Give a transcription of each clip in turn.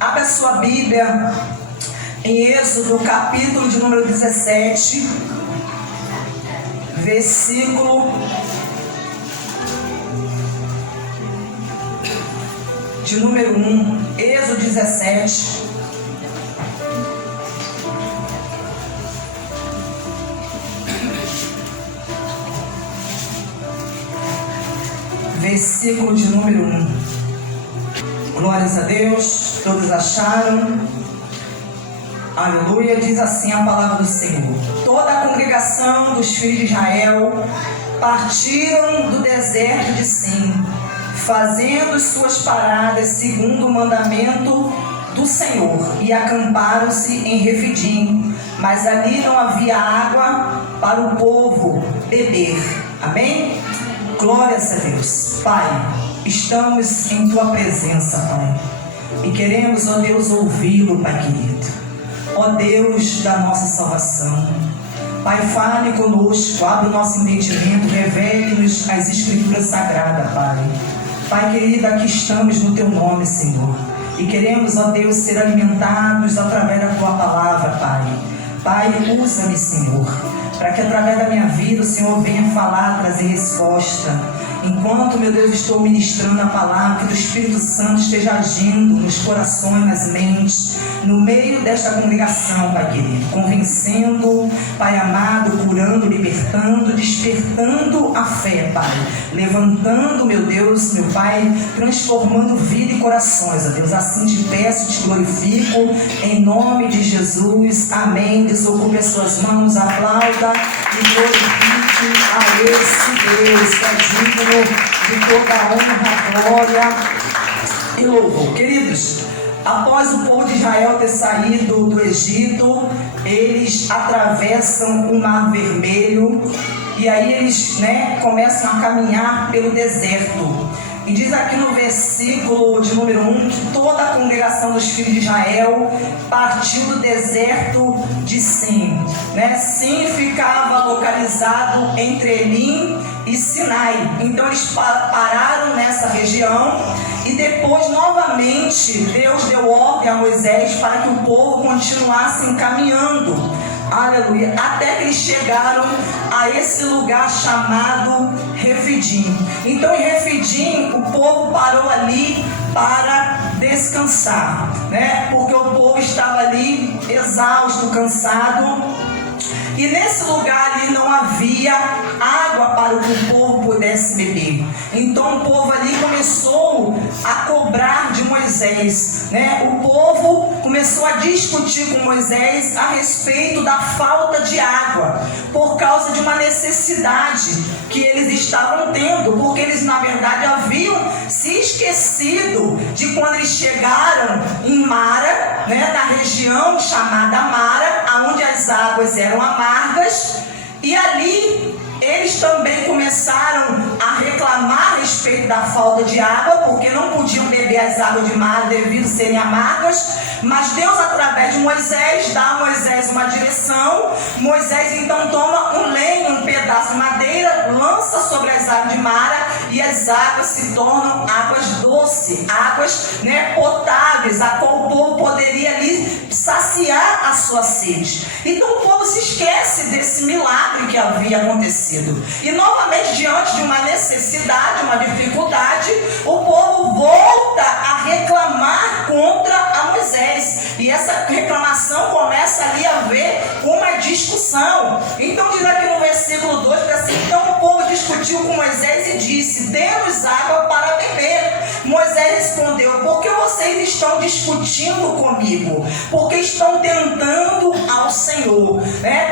Abra sua Bíblia em Êxodo, capítulo de número 17, versículo de número 1. Êxodo 17, versículo de número 1. Glórias a Deus. Todos acharam? Aleluia. Diz assim a palavra do Senhor: toda a congregação dos filhos de Israel partiram do deserto de Sim, fazendo suas paradas segundo o mandamento do Senhor, e acamparam-se em Refidim, mas ali não havia água para o povo beber. Amém? Glórias a Deus. Pai, estamos em Tua presença, Pai, e queremos, ó Deus, ouvi-lo, Pai querido. Ó Deus da nossa salvação, Pai, fale conosco, abre o nosso entendimento, revele-nos as Escrituras Sagradas, Pai. Pai querido, aqui estamos no Teu nome, Senhor, e queremos, ó Deus, ser alimentados através da Tua palavra, Pai. Pai, usa-me, Senhor, para que através da minha vida o Senhor venha falar, trazer resposta. Enquanto, meu Deus, estou ministrando a palavra, que o Espírito Santo esteja agindo nos corações, nas mentes, no meio desta congregação, Pai querido, convencendo, Pai amado, curando, libertando, despertando a fé, Pai, levantando, meu Deus, meu Pai, transformando vida e corações, ó Deus. Assim te peço, te glorifico, em nome de Jesus. Amém. Desocupe as suas mãos, aplauda e glorifique a esse Deus que é digno de toda a honra, glória e louvor. Queridos, após o povo de Israel ter saído do Egito, eles atravessam o Mar Vermelho, e aí eles começam a caminhar pelo deserto. E diz aqui no versículo de número 1 que toda a congregação dos filhos de Israel partiu do deserto de Sim. Sim ficava localizado entre Elim e Sinai. Então eles pararam nessa região, e depois novamente Deus deu ordem a Moisés para que o povo continuasse caminhando. Aleluia, até que eles chegaram a esse lugar chamado Refidim. Então em Refidim o povo parou ali para descansar, porque o povo estava ali exausto, cansado. E nesse lugar ali não havia água para que o povo pudesse beber. Então o povo ali começou a cobrar de Moisés, O povo começou a discutir com Moisés a respeito da falta de água, por causa de uma necessidade que eles estavam tendo, porque eles na verdade haviam se esquecido de quando eles chegaram em Mara, na região chamada Mara, onde as águas eram amargas, e ali eles também começaram a reclamar a respeito da falta de água, porque não podiam beber as águas de mar devido a serem amargas. Mas Deus, através de Moisés, dá a Moisés uma direção. Moisés então toma um lenho, um pedaço de madeira, lança sobre as águas de Mara, e as águas se tornam águas doces, águas potáveis, a qual o povo poderia ali saciar a sua sede. Então o povo se esquece desse milagre que havia acontecido. E novamente, diante de uma necessidade, uma dificuldade, o povo volta a reclamar contra a Moisés. E essa reclamação começa ali a haver uma discussão. Então diz aqui no versículo 2, assim: então o povo discutiu com Moisés e disse: dê-nos água para beber. Moisés respondeu: por que vocês estão discutindo comigo? Porque estão tentando ao Senhor.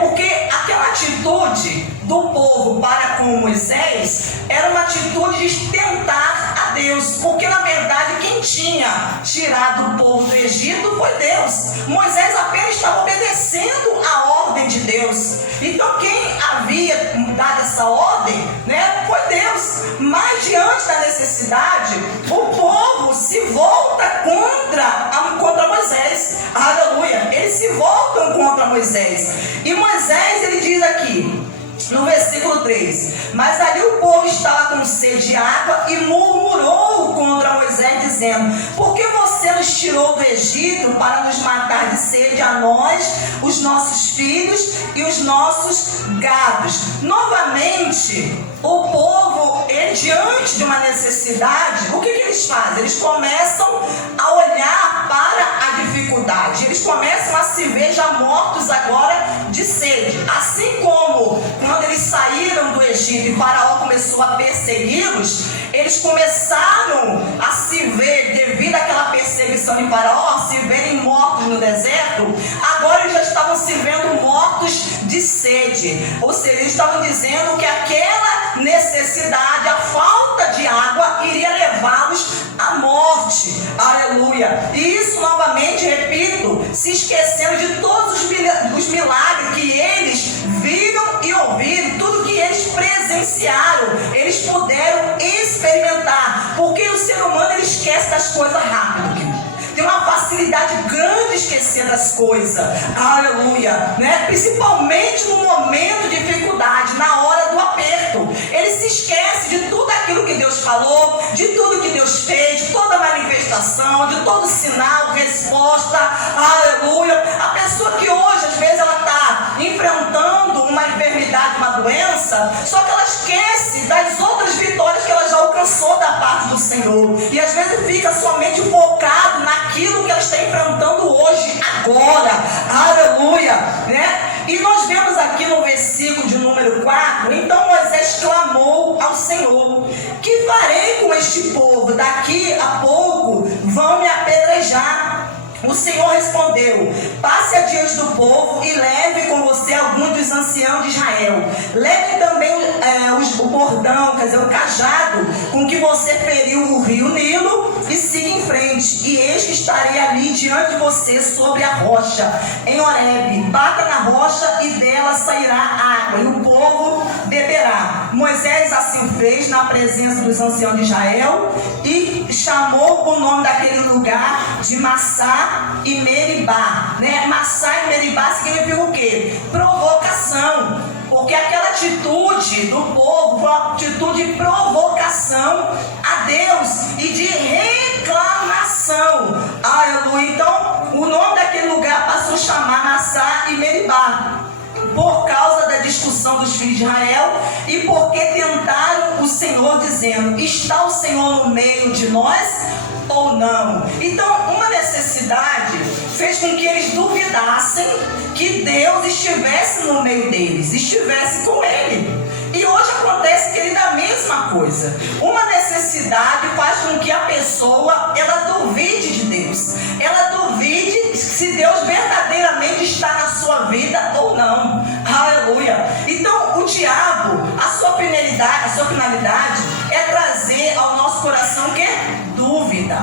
Porque aquela atitude do povo para com Moisés era uma atitude de tentar a Deus, porque na verdade quem tinha tirado o povo do Egito foi Deus. Moisés apenas estava obedecendo a ordem de Deus. Então quem havia dado essa ordem, foi Deus. Mas diante da necessidade, o povo se volta contra Moisés. Aleluia, eles se voltam contra Moisés. E Moisés, ele diz aqui: No versículo 3: mas ali o povo estava com sede de água e murmurou contra Moisés, dizendo: por que você nos tirou do Egito para nos matar de sede, a nós, os nossos filhos e os nossos gados? Novamente, o povo, diante de uma necessidade, o que eles fazem? Eles começam a olhar para a dificuldade, eles começam a se ver já mortos agora de sede. Assim como quando eles saíram do Egito e Faraó começou a persegui-los, eles começaram a se ver, devido àquela perseguição de Faraó, se verem mortos no deserto. Agora eles já estavam se vendo mortos de sede, ou seja, eles estavam dizendo que aquela necessidade, a falta de água, iria levá-los à morte. Aleluia! E isso, novamente, repito, se esquecendo de todos os milagres que eles viram e ouviram, tudo que eles presenciaram, eles puderam experimentar, porque o ser humano, ele esquece das coisas rápido. Tem uma facilidade grande de esquecer das coisas. Aleluia, né? Principalmente no momento de dificuldade, na hora do aperto. Ele se esquece de tudo aquilo que Deus falou, de tudo que Deus fez, de toda manifestação, de todo sinal, resposta. Aleluia. A pessoa que hoje, às vezes, ela está enfrentando uma enfermidade, uma doença, só que ela esquece das outras vitórias que ela já alcançou da parte do Senhor. E às vezes fica somente focado naquilo que ela está enfrentando hoje, agora. Aleluia, né? E nós vemos aqui no versículo de número 4, então Moisés clamou ao Senhor: que farei com este povo? Daqui a pouco vão me apedrejar. O Senhor respondeu: passe adiante do povo e leve com você alguns dos anciãos de Israel. Leve também o bordão, quer dizer, o cajado com que você feriu o rio Nilo, e siga em frente. E eis que estarei ali diante de você sobre a rocha, em Horebe. Bata na rocha e dela sairá água, e o povo beberá. Moisés assim fez na presença dos anciãos de Israel, e chamou o nome daquele lugar de Massá e Meribá, né? Massá e Meribá significa o quê? Provocação, porque aquela atitude do povo foi uma atitude de provocação a Deus e de reclamação. Aleluia. Então o nome daquele lugar passou a chamar Massá e Meribá, por causa da discussão dos filhos de Israel, e porque tentaram o Senhor, dizendo: está o Senhor no meio de nós ou não? Então, uma necessidade fez com que eles duvidassem que Deus estivesse no meio deles, estivesse com ele. E hoje acontece, querida, a mesma coisa. Uma necessidade faz com que a pessoa, ela duvide de Deus, ela duvide se Deus verdadeiramente está na sua vida ou não. Aleluia. Então o diabo, a sua finalidade é trazer ao nosso coração que dúvida.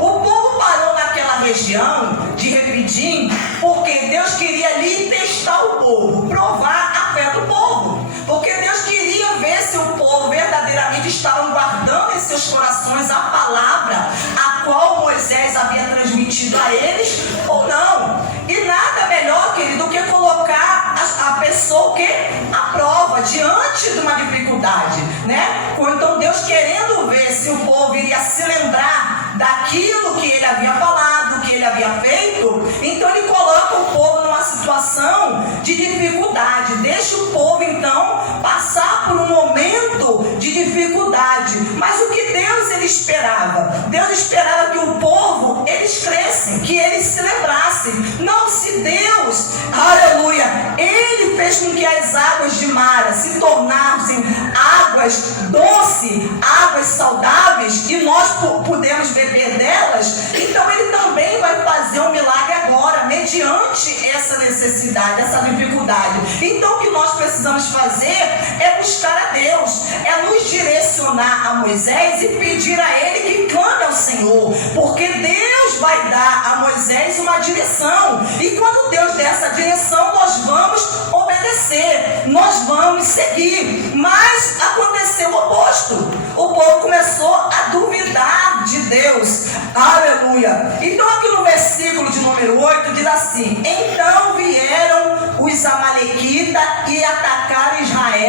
O povo parou naquela região de Refidim porque Deus queria ali testar o povo, provar a fé do povo, porque Deus queria ver se o povo verdadeiramente estava guardando em seus corações a palavra a qual Moisés havia transmitido a eles ou não. E nada melhor, querido, do que colocar a pessoa à prova diante de uma dificuldade, né? Ou então Deus querendo ver se o povo iria se lembrar daquilo que ele havia falado, que ele havia feito. Então ele coloca o povo numa situação de dificuldade, deixa o povo então passar por um momento de dificuldade. Mas o que Deus ele esperava? Deus esperava que o povo, eles crescem, que eles se lembrassem. Não, se Deus, aleluia, ele fez com que as águas de Mara se tornassem águas doces, águas saudáveis, e nós pudemos beber delas, então ele também vai fazer um milagre agora, mediante essa necessidade, essa dificuldade. Então o que nós precisamos fazer é buscar a Deus, é nos direcionar a Moisés e pedir a ele que clame ao Senhor, porque Deus vai dar a Moisés uma direção, e quando Deus der essa direção, nós vamos obedecer, nós vamos seguir. Mas aconteceu o oposto, o povo começou a duvidar de Deus. Aleluia. Então aqui no versículo de número 8 diz assim: então vieram os amalequitas e atacaram Israel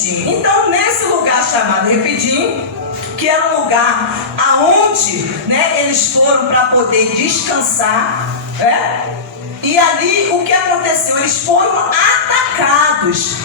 Refidim. Então, nesse lugar chamado Refidim, que era um lugar aonde, né, eles foram para poder descansar, né? E ali o que aconteceu? Eles foram atacados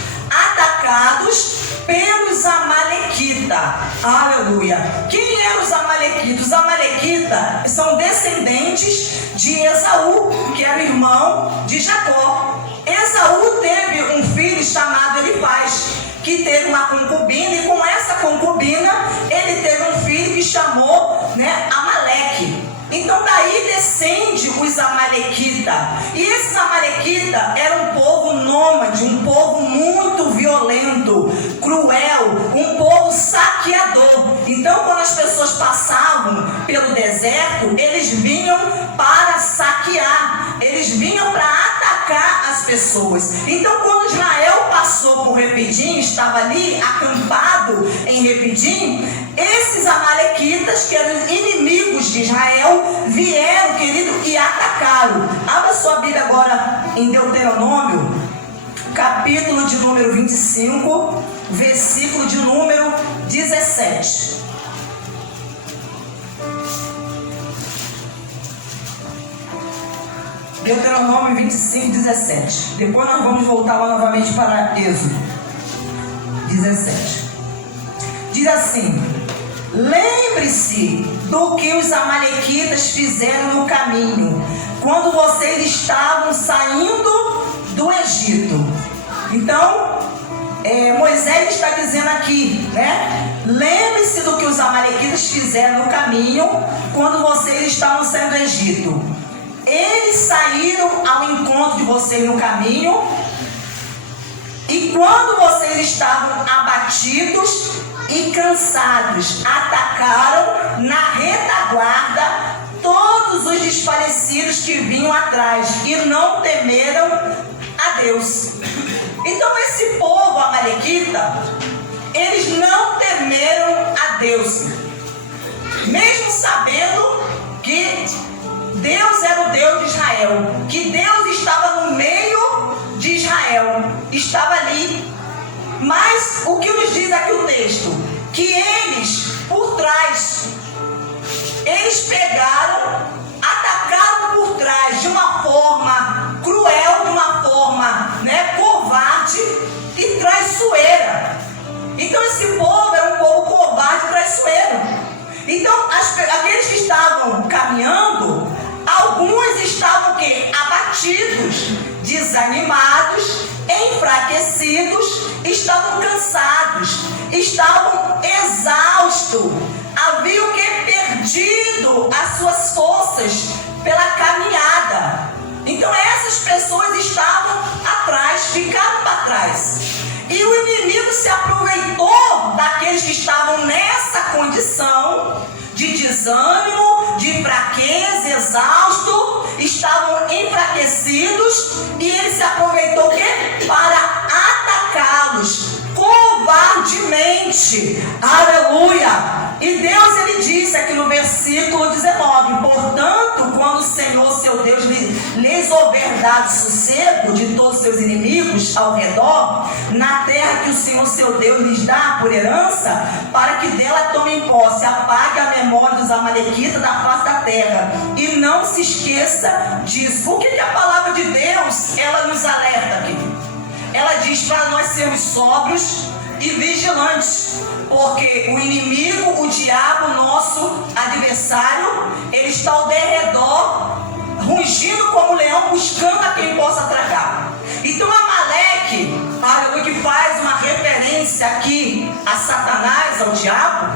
pelos amalequitas. Aleluia. Quem eram os amalequitas? Os amalequitas são descendentes de Esaú, que era o irmão de Jacó. Esaú teve um filho chamado Elifaz, que teve uma concubina, e com essa concubina ele teve um filho que chamou, né, Amaleque. Então daí descende os amalequitas. E esses amalequitas eram um povo nômade, um povo muito violento, cruel, um povo saqueador. Então quando as pessoas passavam pelo deserto, eles vinham para saquear, eles vinham para atacar as pessoas. Então quando Israel passou por Refidim, estava ali acampado em Refidim, esses amalequitas, que eram inimigos de Israel, vieram, querido, e atacaram. Abra sua Bíblia agora em Deuteronômio, capítulo de número 25, versículo de número 17. Deuteronômio 25, 17. Depois nós vamos voltar lá novamente para Êxodo 17. Diz assim: lembre-se do que os amalequitas fizeram no caminho, quando vocês estavam saindo do Egito. Então, Moisés está dizendo aqui, né? Lembre-se do que os amalequitas fizeram no caminho, quando vocês estavam saindo do Egito. Eles saíram ao encontro de vocês no caminho, e quando vocês estavam abatidos e cansados, atacaram na retaguarda todos os desfalecidos que vinham atrás e não temeram a Deus. Então esse povo amalequita, eles não temeram a Deus, mesmo sabendo que Deus era o Deus de Israel, que Deus estava no meio de Israel, estava ali. Mas o que nos diz aqui o texto? Que eles, por trás, eles pegaram, atacaram por trás de uma forma cruel, de uma forma, né, covarde e traiçoeira. Então esse povo era um povo covarde e traiçoeiro. Então aqueles que estavam caminhando, alguns estavam o quê? Abatidos, desanimados, enfraquecidos, estavam cansados, estavam exaustos, haviam que perdido as suas forças pela caminhada. Então essas pessoas estavam atrás, ficaram para trás. E o inimigo se aproveitou daqueles que estavam nessa condição de desânimo, de fraqueza, exausto, estavam enfraquecidos, e ele se aproveitou o quê? Para atacá-los covardemente. Aleluia! E Deus, ele disse aqui no versículo 19: portanto, quando o Senhor seu Deus lhes houver dado sossego de todos os seus inimigos ao redor, na terra que o Senhor seu Deus lhes dá por herança, para que dela tomem posse, apague a memória dos amalequitas da face da terra, e não se esqueça disso. O que a palavra de Deus, ela nos alerta aqui? Ela diz para nós sermos sóbrios e vigilantes, porque o inimigo, o diabo, nosso adversário, ele está ao derredor, rugindo como leão, buscando a quem possa tragar. Então Amaleque, que faz uma referência aqui a Satanás, ao diabo,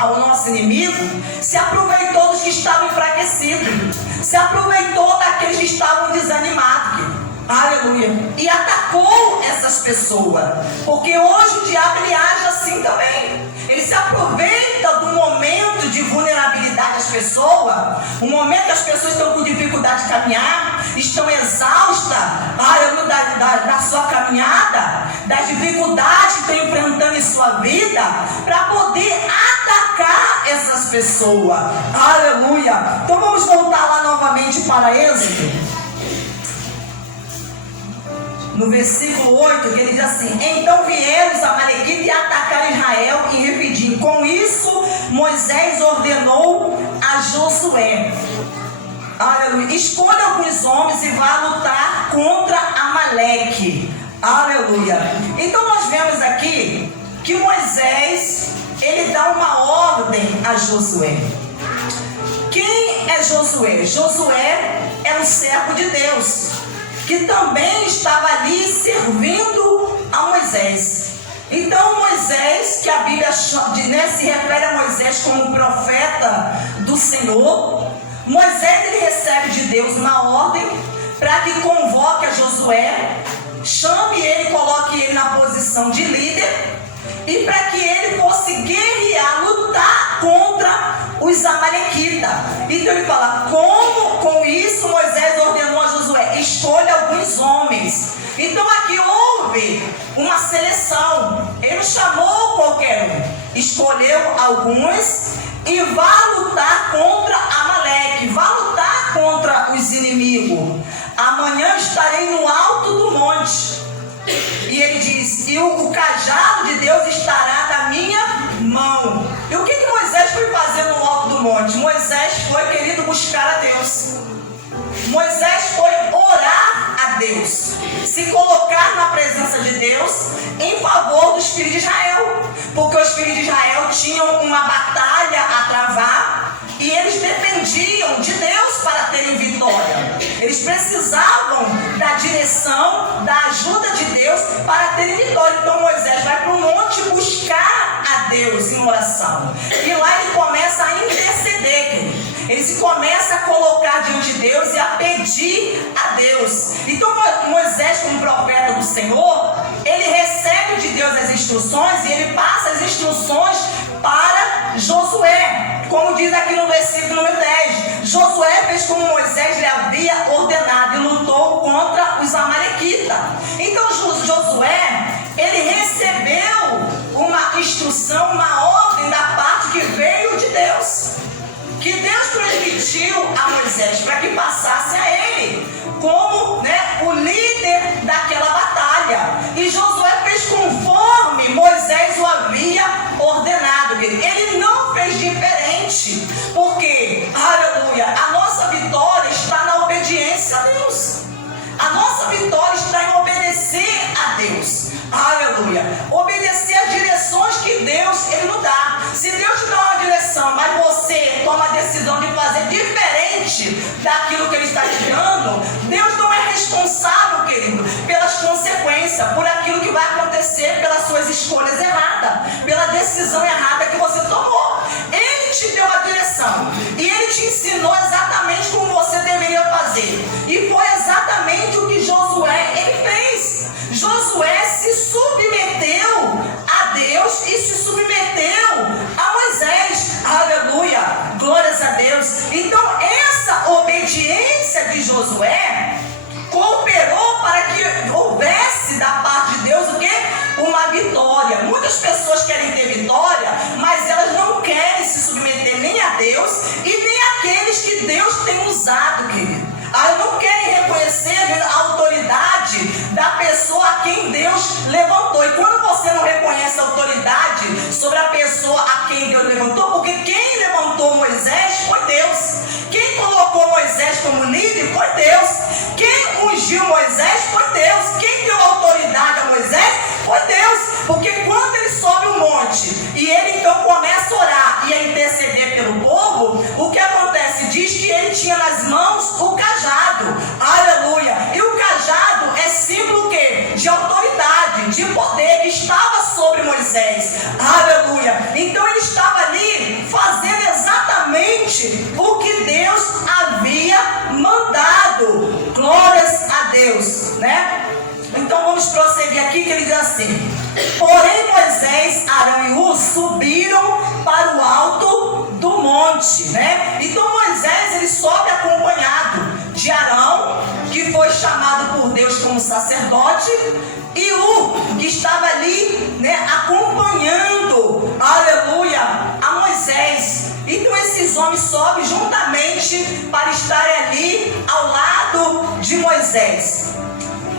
ao nosso inimigo, se aproveitou dos que estavam enfraquecidos, se aproveitou daqueles que estavam desanimados. Aleluia. E atacou essas pessoas. Porque hoje o diabo, ele age assim também. Ele se aproveita do momento de vulnerabilidade das pessoas, o momento que as pessoas estão com dificuldade de caminhar, estão exaustas, da sua caminhada, das dificuldades que estão enfrentando em sua vida, para poder atacar essas pessoas. Aleluia. Então vamos voltar lá novamente para Êxodo. no versículo 8, que ele diz assim: então vieram os amalequitas e atacaram Israel em Refidim. Com isso, Moisés ordenou a Josué: aleluia, escolha alguns homens e vá lutar contra Amaleque. Aleluia. Então nós vemos aqui que Moisés, ele dá uma ordem a Josué. Quem é Josué? Josué é um servo de Deus, que também estava ali servindo a Moisés. Então Moisés, que a Bíblia se refere a Moisés como profeta do Senhor, Moisés ele recebe de Deus uma ordem para que convoque a Josué, chame ele, coloque ele na posição de líder, e para que ele fosse guerrear, lutar contra os amalequitas. Então ele fala: como com isso Moisés ordenou a Josué: escolha alguns homens. Então aqui houve uma seleção. Ele não chamou qualquer um, escolheu alguns e vá lutar contra Amaleque, vá lutar contra os inimigos. Amanhã estarei no alto do monte. E ele diz: e o cajado de Deus estará na minha mão. E o que Moisés foi fazer no alto do monte? Moisés foi, querido, buscar a Deus. Moisés foi orar a Deus, se colocar na presença de Deus em favor dos filhos de Israel, porque os filhos de Israel tinham uma batalha a travar e eles dependiam de Deus para terem vitória. Eles precisavam da direção, da ajuda de Deus para terem vitória. Então Moisés vai para o monte buscar a Deus em oração, e lá ele começa a interceder, querido. Ele se começa a colocar diante de Deus e a pedir a Deus. Então Moisés, como profeta do Senhor, ele recebe de Deus as instruções e ele passa as instruções para Josué. Como diz aqui no versículo número 10, Josué fez como Moisés lhe havia ordenado e lutou contra os amalequitas. Então Josué, ele recebeu uma instrução, uma ordem da parte que veio de Deus, que Deus transmitiu a Moisés para que passasse a ele como o líder daquela batalha. E Josué fez conforme Moisés o havia ordenado. Ele não fez diferente, porque, aleluia, a nossa vitória está na obediência a Deus. A nossa vitória está em obedecer a Deus. Aleluia. Obedecer às direções que Deus ele nos dá. Se Deus te dá uma direção, mas você toma a decisão de fazer diferente daquilo que Ele está te dando, Deus não é responsável, querido, pelas consequências, por aquilo que vai acontecer pelas suas escolhas erradas, pela decisão errada que você tomou. Ele te deu a direção e Ele te ensinou exatamente como você deveria fazer. E foi exatamente o que Josué ele fez. Josué se submeteu a Deus e se submeteu a Moisés. Aleluia, glórias a Deus. Então essa obediência de Josué cooperou para que houvesse da parte de Deus o quê? Uma vitória. Muitas pessoas querem ter vitória, mas elas não querem se submeter nem a Deus e nem àqueles que Deus tem usado, querido. Elas não querem reconhecer a autoridade da pessoa a quem Deus levantou. E quando você não reconhece a autoridade sobre a pessoa a quem Deus levantou, porque quem levantou Moisés foi Deus. Quem colocou Moisés como líder foi Deus. Quem ungiu Moisés foi Deus. Quem deu autoridade a Moisés foi Deus. Porque quando ele sobe o monte e ele então começa a orar e a interceder pelo povo, o que acontece? Diz que ele tinha nas mãos o cajado. Aleluia. E o cajado é símbolo o quê? De autoridade, de poder que estava sobre Moisés. Aleluia. Então ele estava ali fazendo exatamente o que Deus havia mandado. Glórias a Deus, né? Então vamos prosseguir aqui, que ele diz assim: porém Moisés, Arão e Hur subiram para o alto do monte, né? Então Moisés ele sobe acompanhado de Arão, que foi chamado por Deus como sacerdote, e Hur, que estava ali, acompanhando, aleluia, a Moisés. Então esses homens sobem juntamente para estarem ali ao lado de Moisés.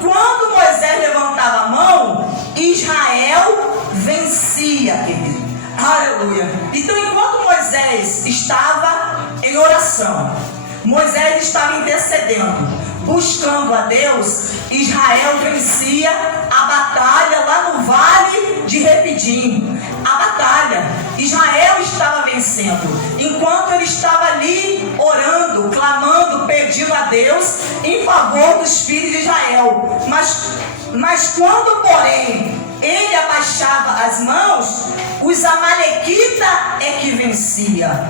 quando Moisés levantava a mão, Israel vencia, querido. Aleluia. Então, enquanto Moisés estava em oração, Moisés estava intercedendo, buscando a Deus, Israel vencia a batalha lá no vale de Refidim. A batalha, Israel estava vencendo, enquanto ele estava ali orando, clamando, pedindo a Deus em favor dos filhos de Israel. Mas quando, porém, ele abaixava as mãos, os amalequitas é que vencia.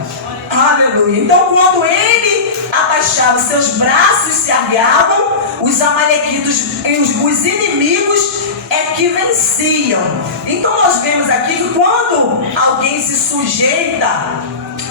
Aleluia. Então, quando ele abaixava, seus braços se arriavam, os amalequitas, os inimigos é que venciam. Então, nós vemos aqui que quando alguém se sujeita,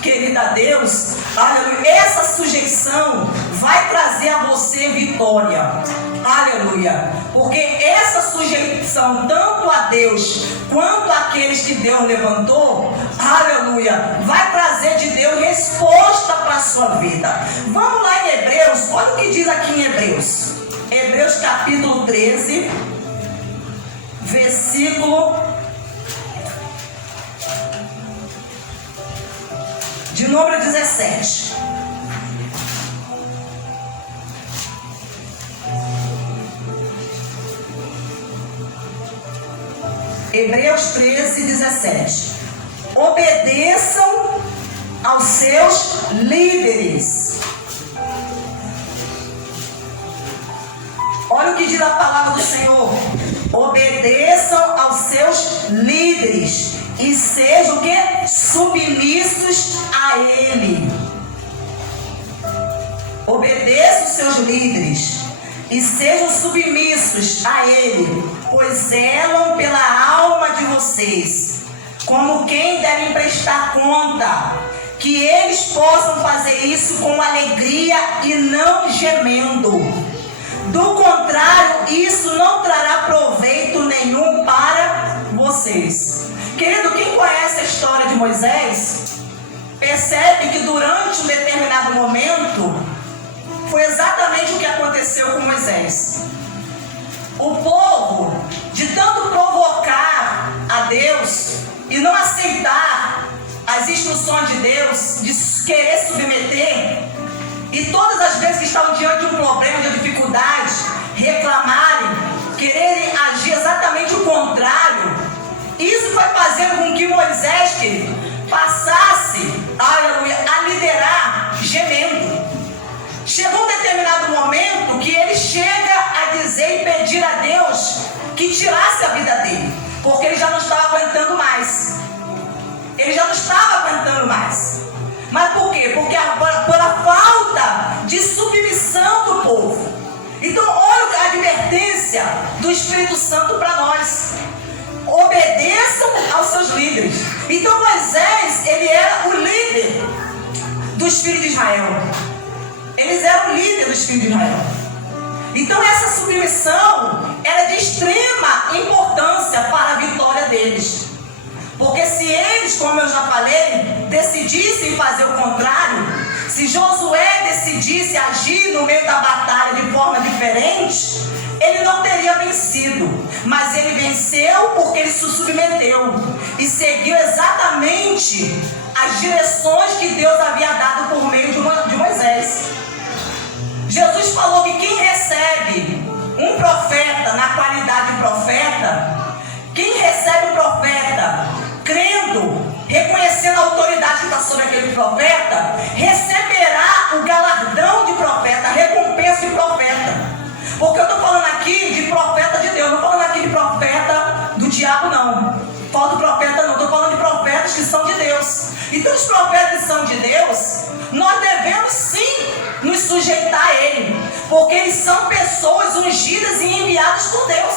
querida a Deus, aleluia, essa sujeição vai trazer a você vitória. Aleluia. Porque essa sujeição, tanto a Deus quanto àqueles que Deus levantou, aleluia, vai trazer de Deus resposta para a sua vida. Vamos lá em Hebreus, olha o que diz aqui em Hebreus. Hebreus capítulo 13, versículo de número 17. Hebreus 13, 17. Obedeçam aos seus líderes. Olha o que diz a palavra do Senhor. Obedeçam aos seus líderes e sejam o quê? Submissos a ele. Obedeçam os seus líderes e sejam submissos a ele, pois zelam pela alma de vocês, como quem deve prestar conta, que eles possam fazer isso com alegria e não gemendo. Do contrário, isso não trará proveito nenhum para vocês. Querido, quem conhece a história de Moisés, percebe que durante um determinado momento, foi exatamente o que aconteceu com Moisés. O povo, de tanto provocar a Deus e não aceitar as instruções de Deus, de querer submeter, e todas as vezes que estavam diante de um problema, de dificuldade, reclamarem, quererem agir exatamente o contrário, isso foi fazendo com que Moisés, querido, passasse a liderar gemendo. Chegou um determinado momento que ele chega a dizer e pedir a Deus que tirasse a vida dele, porque ele já não estava aguentando mais. Ele já não estava aguentando mais. Mas por quê? Porque pela falta de submissão do povo. Então, olha a advertência do Espírito Santo para nós. Obedeçam aos seus líderes. Então, Moisés, ele era o líder dos filhos de Israel. Eles eram líderes dos filhos de Israel. Então essa submissão era de extrema importância para a vitória deles. Porque se eles, como eu já falei, decidissem fazer o contrário, se Josué decidisse agir no meio da batalha de forma diferente, ele não teria vencido. Mas ele venceu porque ele se submeteu e seguiu exatamente as direções que Deus havia dado por meio de Moisés. Jesus falou que quem recebe um profeta na qualidade de profeta, quem recebe o profeta crendo, reconhecendo a autoridade que está sobre aquele profeta, receberá o galardão de profeta, a recompensa de profeta. Porque eu estou falando aqui de profeta de Deus, não estou falando aqui de profeta do diabo, não. Falo do profeta, não. Estou falando de profetas que são de Deus. Então, os profetas que são de Deus, nós devemos sim nos sujeitar a ele, porque eles são pessoas ungidas e enviadas por Deus,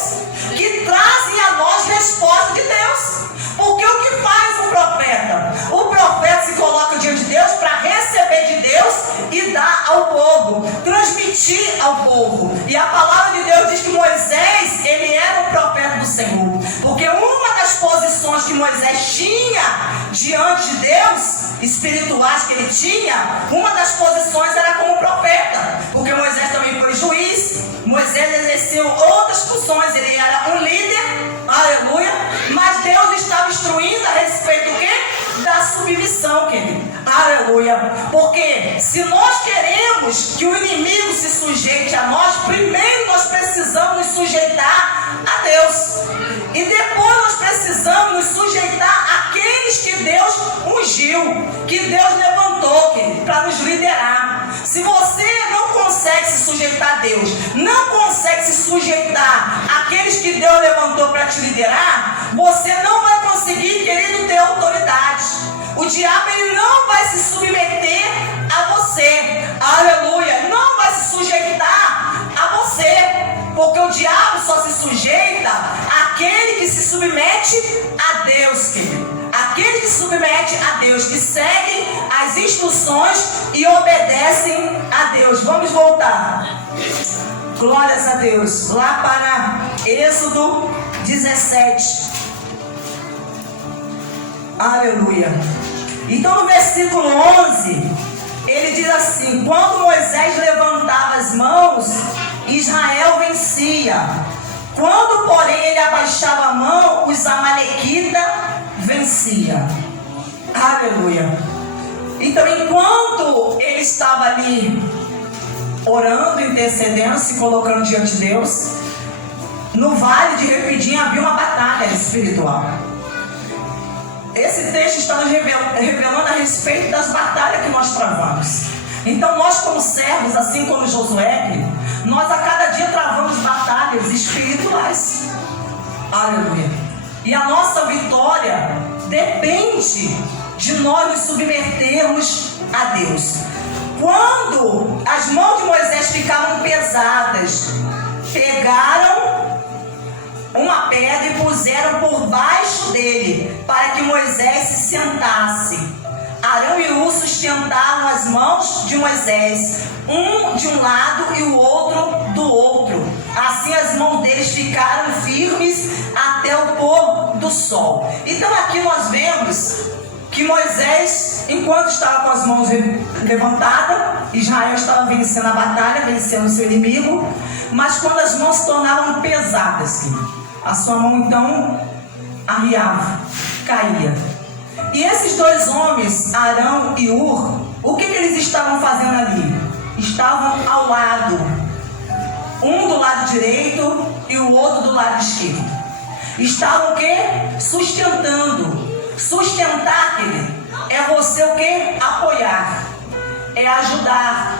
que trazem a nós resposta de Deus. Porque o que faz um profeta? O profeta se coloca diante de Deus para receber de Deus e dar ao povo, transmitir ao povo. E a palavra de Deus diz que Moisés, ele era o profeta do Senhor, porque uma das posições que Moisés tinha diante de Deus, espirituais que ele tinha, uma das posições era como profeta, porque Moisés também foi juiz, Moisés exerceu outra ungiu, que Deus levantou para nos liderar. Se você não consegue se sujeitar a Deus, não consegue se sujeitar àqueles que Deus levantou para te liderar, você não vai conseguir, querido, ter autoridade. O diabo, ele não vai se submeter a você, aleluia, não vai se sujeitar a você, porque o diabo só se sujeita àquele que se submete a Deus, querido. Aquele que se submete a Deus, que segue as instruções e obedecem a Deus. Vamos voltar. Glórias a Deus. Lá para Êxodo 17. Aleluia. Então no versículo 11, ele diz assim: quando Moisés levantava as mãos, Israel vencia. Quando, porém, ele abaixava a mão, os amalequitas vencia. Aleluia. Então, enquanto ele estava ali orando, intercedendo, se colocando diante de Deus, no vale de Refidim havia uma batalha espiritual. Esse texto está nos revelando a respeito das batalhas que nós travamos. Então nós, como servos, assim como Josué, nós a cada dia travamos batalhas espirituais. Aleluia. E a nossa vitória depende de nós nos submetermos a Deus. Quando as mãos de Moisés ficavam pesadas, pegaram uma pedra e puseram por baixo dele, para que Moisés se sentasse. Arão e Hur sustentavam as mãos de Moisés, um de um lado e o outro do outro. Assim as mãos deles ficaram firmes até o pôr do sol. Então aqui nós vemos que Moisés, enquanto estava com as mãos levantadas, Israel estava vencendo a batalha, vencendo o seu inimigo. Mas quando as mãos se tornavam pesadas, a sua mão então arriava, caía. E esses dois homens, Arão e Hur, o que eles estavam fazendo ali? Estavam ao lado, um do lado direito e o outro do lado esquerdo. Estavam o quê? Sustentando. Sustentar, querido, é você o quê? Apoiar, é ajudar,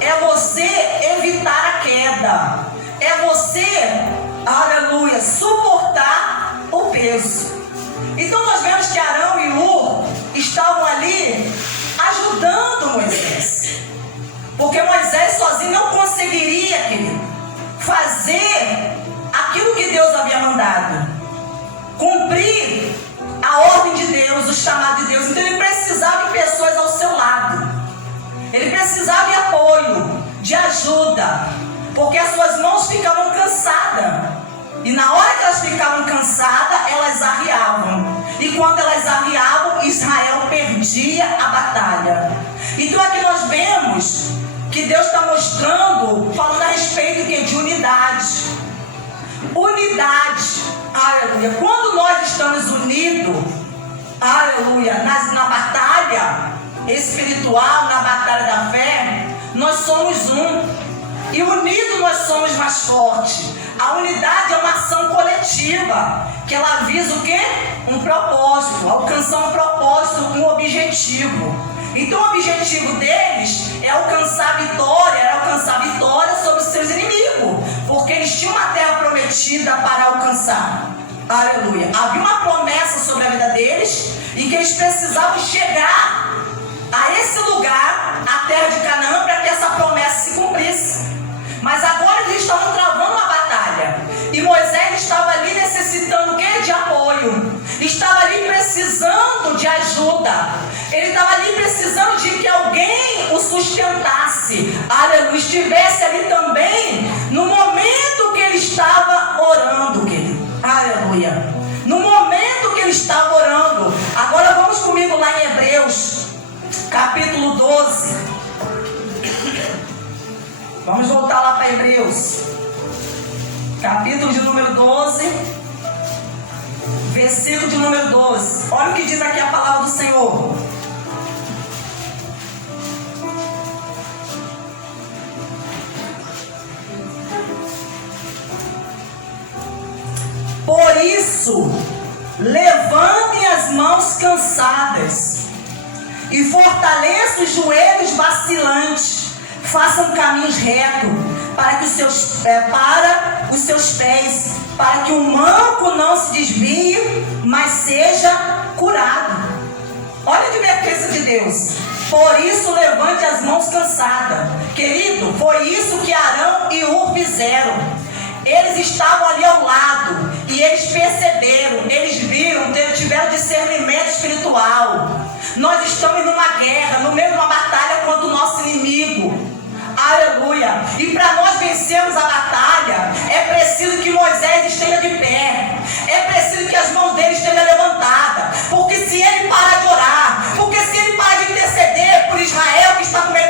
é você evitar a queda, é você, aleluia, suportar o peso. Então nós vemos que Arão e Hur estavam ali ajudando Moisés, porque Moisés sozinho não conseguiria, querido, fazer aquilo que Deus havia mandado, cumprir a ordem de Deus, o chamado de Deus. Então ele precisava de pessoas ao seu lado, ele precisava de apoio, de ajuda, porque as suas mãos ficavam cansadas. E na hora que elas ficavam cansadas, elas arriavam. E quando elas arriavam, Israel perdia a batalha. Então aqui nós vemos que Deus está mostrando, falando a respeito de unidade. Unidade, aleluia. Quando nós estamos unidos, aleluia, na batalha espiritual, na batalha da fé, nós somos um. E unidos nós somos mais fortes. A unidade é uma ação coletiva, que ela visa o quê? Um propósito, alcançar um propósito, um objetivo. Então o objetivo deles é alcançar a vitória sobre os seus inimigos, porque eles tinham uma terra prometida para alcançar. Aleluia. Havia uma promessa sobre a vida deles, e que eles precisavam chegar a esse lugar, a terra de Canaã, para que essa promessa se cumprisse. Mas agora eles estavam travando uma batalha, e Moisés estava ali necessitando o quê? De apoio, estava ali precisando de ajuda, ele estava ali precisando de que alguém o sustentasse, aleluia, estivesse ali também no momento que ele estava orando, querido, aleluia, no momento que ele estava orando. Agora vamos comigo lá em Hebreus capítulo 12. Vamos voltar lá para Hebreus, capítulo de número 12, versículo de número 12. Olha o que diz aqui a palavra do Senhor. Por isso, levantem as mãos cansadas e fortaleça os joelhos vacilantes. Façam caminhos retos para os seus pés, para que o manco não se desvie, mas seja curado. Olha a advertência de Deus. Por isso levante as mãos cansadas. Querido, foi isso que Arão e Ur fizeram. Eles estavam ali ao lado e eles perceberam, eles viram, tiveram discernimento espiritual. Nós estamos numa guerra, no meio de uma batalha contra o nosso inimigo. Aleluia! E para nós vencermos a batalha, é preciso que Moisés esteja de pé. É preciso que as mãos dele estejam levantadas. Porque se ele parar de orar, porque se ele parar de interceder por Israel que está com medo